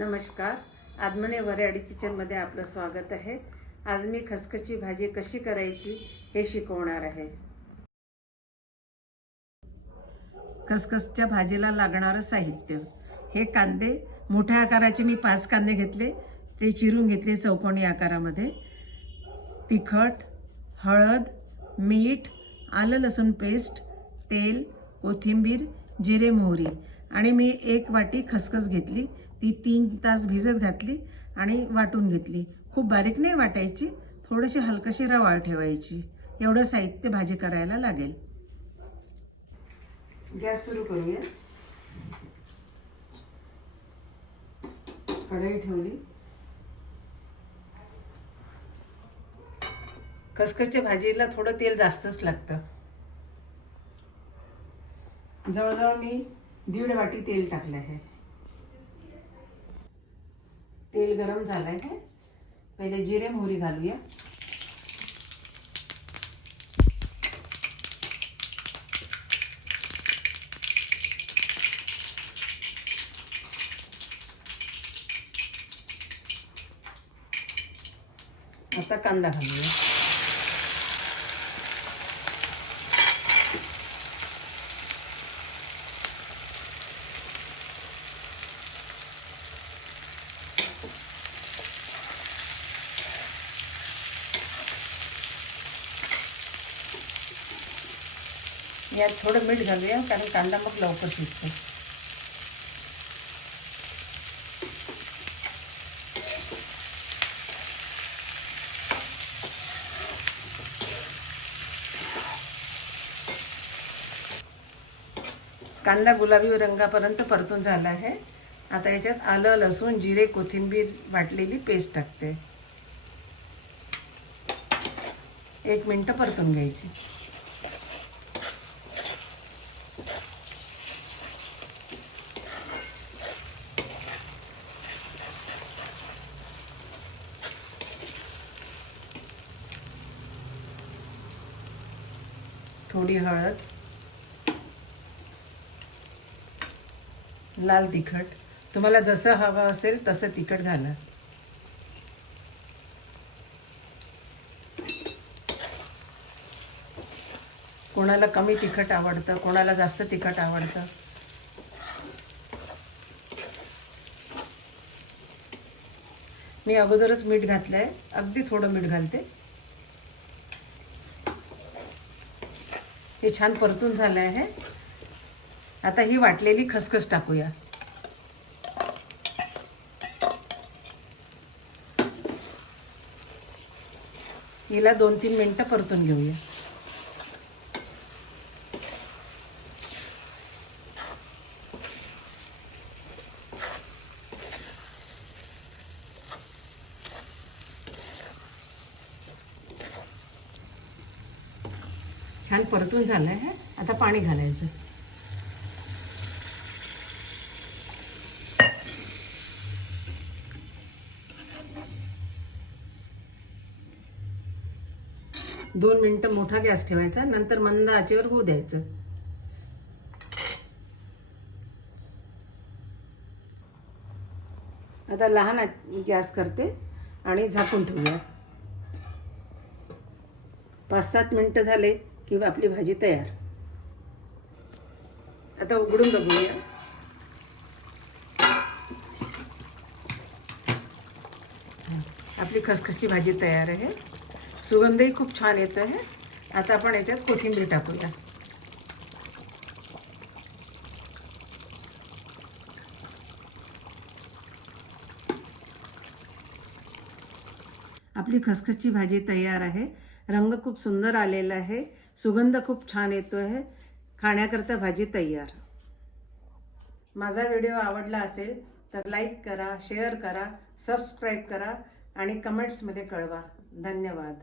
नमस्कार. आदमने वऱ्हाडी किचनमध्ये आपलं स्वागत आहे. आज मी खसखसची भाजी कशी करायची हे शिकवणार आहे. खसखसच्या भाजीला लागणारं साहित्य हे कांदे मोठ्या आकाराचे मी 5 कांदे घेतले, ते चिरून घेतले चौकोनी आकारामध्ये. तिखट, हळद, मीठ, आलं लसूण पेस्ट, तेल, कोथिंबीर, जिरे मोहरी आणि मी 1 वाटी खसखस घेतली. ती 3 तास भिजत घातली आणि वाटून घेतली. खूप बारीक नाही वाटायची, थोडीशी हलकशी रवाळ ठेवायची. एवढं साहित्य भाजी करायला लागेल. गॅस सुरू करूया. कढई ठेवली. खसखसच्या भाजीला थोडं तेल जास्तच लागतं. जवळजवळ मी 1.5 वाटी तेल टाकलं आहे. तेल गरम झालं आहे. पहिले जिरे मोहरी घालूया. आता कांदा घालूया. यात थोडं मीठ घालूया, कारण कांदा मग लवकर शिजतो. कांदा गुलाबी रंगापर्यंत परतून झाला आहे. आता याच्यात आलं, लसूण, जिरे, कोथिंबीर वाटलेली पेस्ट टाकते. 1 मिनिट परतून घ्यायची. थोडी हळद, लाल तिखट, तुम्हाला जसं हवं असेल तसं तिखट घाला. कोणाला कमी तिखट आवडतं, कोणाला जास्त तिखट आवडतं. मी अगोदरच मीठ घातलंय, अगदी थोडं मीठ घालते. हे छान परतून झालं आहे. आता ही वाटलेली खसखस टाकूया. हिला 2-3 मिनिटं परतून घेऊया. छान परतून झालं आहे. आता पाणी घालायचं. दोन मिनिटं मोठा गॅस ठेवायचा, नंतर मंद आचेवर होऊ द्यायचं. आता लहान गॅस करते आणि झाकून ठेवूया. 5-7 मिनिटं झाले की आपली भाजी तयार. आता उघडून बघूया. आपली खसखसची भाजी तयार आहे. सुगंधही खूप छान येतो आहे. आता आपण याच्यात कोथिंबीर टाकूया. आपली खसखसची भाजी तयार आहे. रंग खूप सुंदर आलेला आहे. सुगंध खूप छान येतो आहे. खाण्याकरता भाजी तयार. माझा व्हिडिओ आवडला असेल तर लाईक करा, शेअर करा, सबस्क्राईब करा आणि कमेंट्समध्ये कळवा. धन्यवाद.